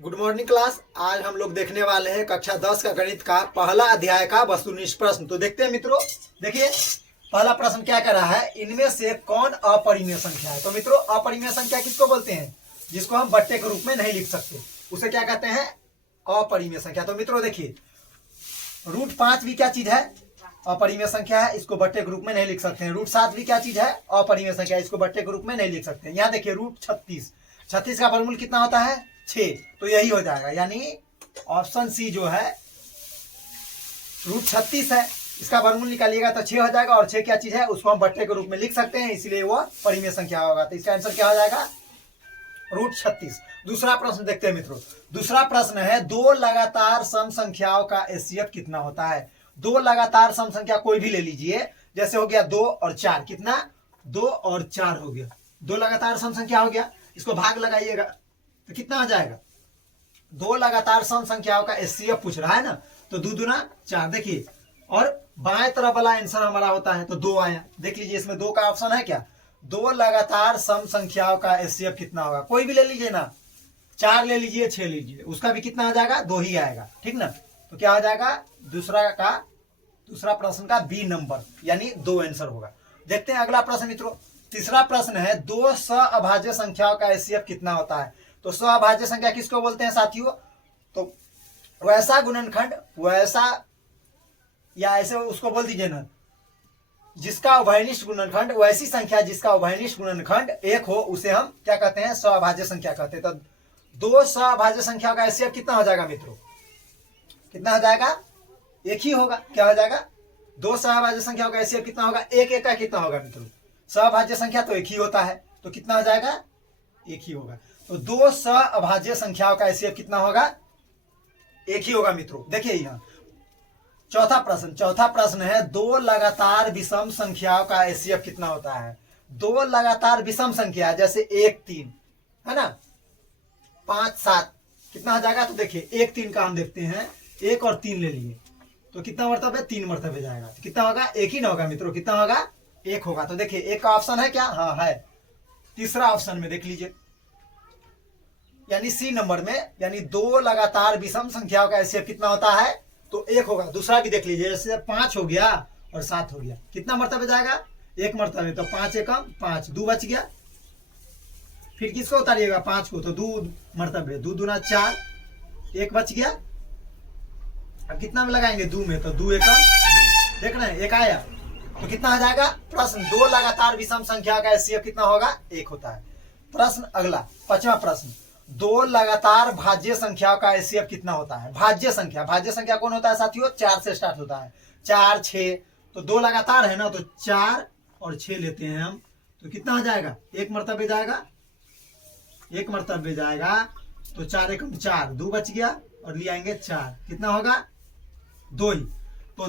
Good morning class. आज हम लोग देखने वाले हैं कक्षा 10 का गणित का पहला अध्याय का वस्तुनिष्ठ प्रश्न। तो देखते हैं मित्रों, देखिए पहला प्रश्न क्या कर रहा है, इनमें से कौन अपरिमेय संख्या है। तो मित्रों अपरिमेय संख्या किसको बोलते हैं, जिसको हम बट्टे के रूप में नहीं लिख सकते, उसे क्या कहते हैं, अपरिमेय संख्या। तो मित्रों देखिए √5 भी क्या चीज है, अपरिमेय संख्या है, इसको बट्टे के रूप में नहीं लिख सकते हैं। √7 भी क्या चीज है, अपरिमेय संख्या, इसको बट्टे के रूप में नहीं लिख सकते हैं। यहाँ देखिए √36 का वर्गमूल कितना होता है, 6, तो यही हो जाएगा, यानी ऑप्शन सी जो है √36 है, इसका वर्गमूल निकालिएगा तो 6 हो जाएगा, और 6 क्या चीज है, उसको हम बट्टे के रूप में लिख सकते हैं, इसलिए वो परिमेय संख्या होगा। तो इसका आंसर क्या हो जाएगा, √36। दूसरा प्रश्न देखते हैं मित्रों। दूसरा प्रश्न है, दो लगातार सम संख्याओं का एचसीएफ कितना होता है। दो लगातार सम संख्या कोई भी ले लीजिए, जैसे हो गया 2 और 4, कितना 2 और 4 हो गया, दो लगातार सम संख्या हो गया, इसको भाग लगाइएगा तो कितना हो जाएगा, दो लगातार सम संख्याओं का एचसीएफ पूछ रहा है ना, तो 2 दूना 4। देखिए और बाएं तरफ वाला आंसर हमारा होता है तो 2 आया, देख लीजिए इसमें 2 का ऑप्शन है क्या। दो लगातार सम संख्याओं का एचसीएफ कितना होगा, कोई भी ले लीजिए ना, 4 ले लीजिए, 6 लीजिए, उसका भी कितना आ जाएगा, 2 ही आएगा, ठीक ना। तो क्या आ जाएगा, दूसरा प्रश्न का बी नंबर, यानी 2 आंसर होगा। देखते हैं अगला प्रश्न मित्रों। तीसरा प्रश्न है, दो सअभाज्य संख्याओं का एचसीएफ कितना होता है। तो सअभाज्य संख्या किसको बोलते हैं साथियों, तो वैसा गुणनखंड, वैसा या ऐसे उसको बोल दीजिए ना, जिसका उभयनिष्ठ गुणनखंड, वैसी संख्या जिसका उभयनिष्ठ गुणनखंड 1 हो, उसे हम क्या कहते हैं, सअभाज्य संख्या कहते हैं। तो दो सअभाज्य संख्याओं का एचसीएफ कितना हो जाएगा मित्रों, कितना हो जाएगा, 1 ही होगा। क्या हो जाएगा, दो सअभाज्य संख्याओं का एचसीएफ कितना होगा, 1 का कितना होगा मित्रों, सअभाज्य संख्या तो 1 ही होता है, तो कितना हो जाएगा, 1 ही होगा। तो दो सअभाज्य संख्याओं का एचसीएफ कितना होगा, 1 ही होगा मित्रों। देखिए यहाँ चौथा प्रश्न है, दो लगातार विषम संख्याओं का एचसीएफ कितना होता है। दो लगातार विषम संख्या, जैसे 1 3 है ना, 5 7, कितना हो जाएगा, तो देखिए 1 3 का हम देखते हैं, 1 और 3 ले लिए तो कितना मर्तबे, 3 मर्तबे जाएगा, तो कितना होगा, 1 ही ना होगा मित्रों, कितना होगा, 1 होगा। तो देखिए 1 का ऑप्शन है क्या, हाँ है, तीसरा ऑप्शन में देख लीजिए, यानी सी नंबर में, यानी दो लगातार विषम संख्याओं का एचसीएफ कितना होता है, तो 1 होगा। दूसरा भी देख लीजिए, जैसे 5 हो गया और 7 हो गया, कितना मर्तबे जाएगा, 1 मर्तबे, तो 5 एकम 5, 2 बच गया, फिर किसको उतारिएगा, 5 को, तो 2 मर्तबे, 2 दूना 4, 1 बच गया। अब कितना में लगाएंगे, 2 में, तो 2 एकम, देख रहे हैं 1 आया, तो कितना आ जाएगा प्रश्न, दो लगातार विषम संख्या का एचसीएफ कितना होगा, 1 होता है। प्रश्न अगला, 5वां प्रश्न, दो लगातार भाज्य संख्याओं का एचसीएफ कितना होता है। भाज्य संख्या कौन होता है साथियों, 4 से स्टार्ट होता है, 4 6, तो दो लगातार है ना, तो 4 और 6 लेते हैं हम, तो कितना हो जाएगा, 1 मर्तबे जाएगा, 1 मर्तबे जाएगा, तो 4 एकम 4, 2 बच गया, और ले आएंगे 4, कितना होगा, 2 ही। तो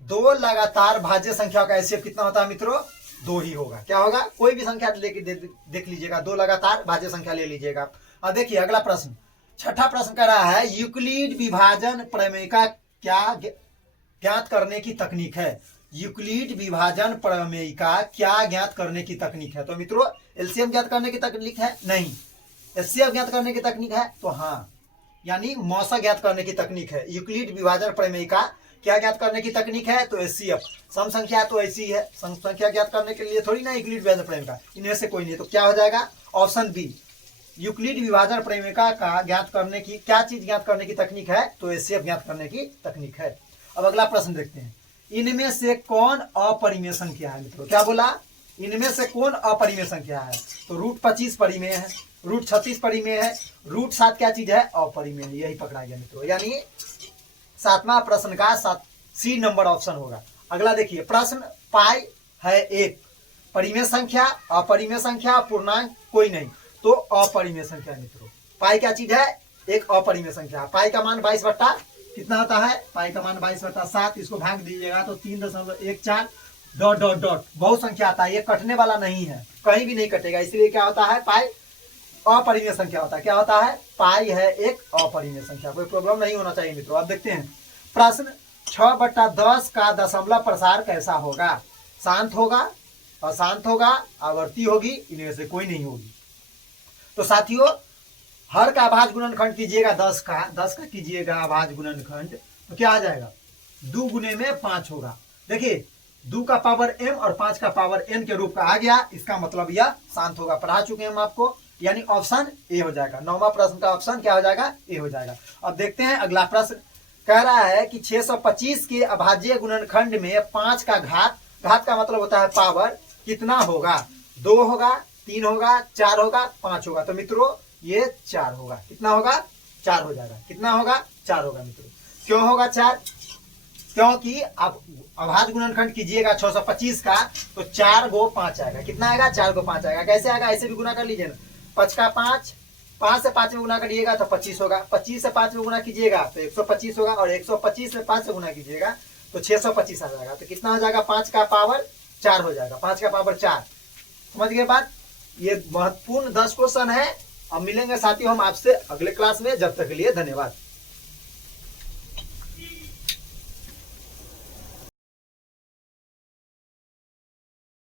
दो लगातार भाज्य संख्याओं का एचसीएफ कितना होता है मित्रों, 2 ही होगा। क्या होगा, कोई भी संख्या लेके देख लीजिएगा, दो लगातार भाज्य संख्या ले लीजिएगा। अब देखिए अगला प्रश्न, 6ठा प्रश्न कर रहा है, यूक्लिड विभाजन प्रमेय का क्या ज्ञात करने की तकनीक है। यूक्लिड विभाजन प्रमेय का क्या ज्ञात करने की तकनीक है। तो मित्रों एलसीएम ज्ञात करने की तकनीक है, नहीं, एचसीएफ ज्ञात करने की तकनीक है, तो हाँ, यानी मौसा ज्ञात करने की तकनीक है। यूक्लिड विभाजन प्रमेय का क्या ज्ञात करने की तकनीक है, तो एचसीएफ। सम संख्या तो ऐसी है, सम संख्या ज्ञात करने के लिए थोड़ी ना यूक्लिड विभाजन प्रमेय का, इनमें से कोई नहीं, तो क्या हो जाएगा, ऑप्शन बी, यूक्लिड विभाजन प्रमेय का ज्ञात करने की क्या चीज ज्ञात करने की तकनीक है, तो एचसीएफ ज्ञात करने की तकनीक है। अब अगला प्रश्न देखते हैं, इनमें से कौन अपरिमेय संख्या है मित्रों। क्या बोला, इनमें से कौन अपरिमेय संख्या है, तो √25 परिमेय है, √36 परिमेय है, √7 क्या चीज है, अपरिमेय, यही पकड़ा गया मित्रों, यानी 7वां प्रश्न का सी नंबर ऑप्शन होगा। अगला देखिए प्रश्न, पाई है 1, परिमेय संख्या, अपरिमेय संख्या, पूर्णांक कोई नहीं, तो अपरिमेय संख्या मित्रों। पाई क्या चीज है, एक अपरिमेय संख्या। पाई का मान 22 बट्टा कितना होता है, पाई का मान 22/7, इसको भाग दीजिएगा तो 3.14 ... बहुत संख्या आता है, ये कटने वाला नहीं है, कहीं भी नहीं कटेगा, इसलिए क्या होता है, पाई अपरिमेय संख्या होता है। क्या होता है, पाई है एक अपरिमेय संख्या, कोई प्रॉब्लम नहीं होना चाहिए मित्रों। अब देखते हैं प्रश्न, 6/10 का दशमलव प्रसार कैसा होगा, शांत होगा, अशांत होगा, आवर्ती होगी, इनमें से कोई नहीं होगी। तो साथियों हर का अभाज्य गुणनखंड कीजिएगा 10 का कीजिएगा अभाज्य गुणनखंड, तो क्या आ जाएगा 2 गुने में 5 होगा। देखिए 2 का पावर m और 5 का पावर n के रूप का आ गया, इसका मतलब यह शांत होगा। पढ़ा चुके हैं हम आपको, यानी ऑप्शन ए हो जाएगा। 9वां प्रश्न का ऑप्शन क्या हो जाएगा, ए हो जाएगा। अब देखते हैं अगला प्रश्न कह रहा है कि 625 के अभाज्य गुणनखंड में 5 का घात का मतलब होता है पावर, कितना होगा, 2 होगा, 3 होगा, 4 होगा, 5 होगा। तो मित्रों ये 4 होगा। कितना होगा, 4 हो जाएगा। कितना होगा, 4 होगा मित्रों। क्यों होगा 4, क्योंकि अब अभाज्य गुणनखंड कीजिएगा 625 का, तो 4 गो 5 आएगा। कितना आएगा, 4 गो 5 आएगा। कैसे आएगा, ऐसे भी गुना कर लीजिए ना, 5 का 5, 5 से 5 में गुना करिएगा तो 25 होगा, 25 से 5 में गुना कीजिएगा तो 125 होगा, और 125 से 5 से गुना कीजिएगा तो 625 आ जाएगा। तो कितना हो जाएगा, 5 का पावर 4 हो जाएगा। 5 का पावर 4, समझ गए बात। ये महत्वपूर्ण 10 क्वेश्चन है। अब मिलेंगे साथियों हम आपसे अगले क्लास में, जब तक के लिए धन्यवाद।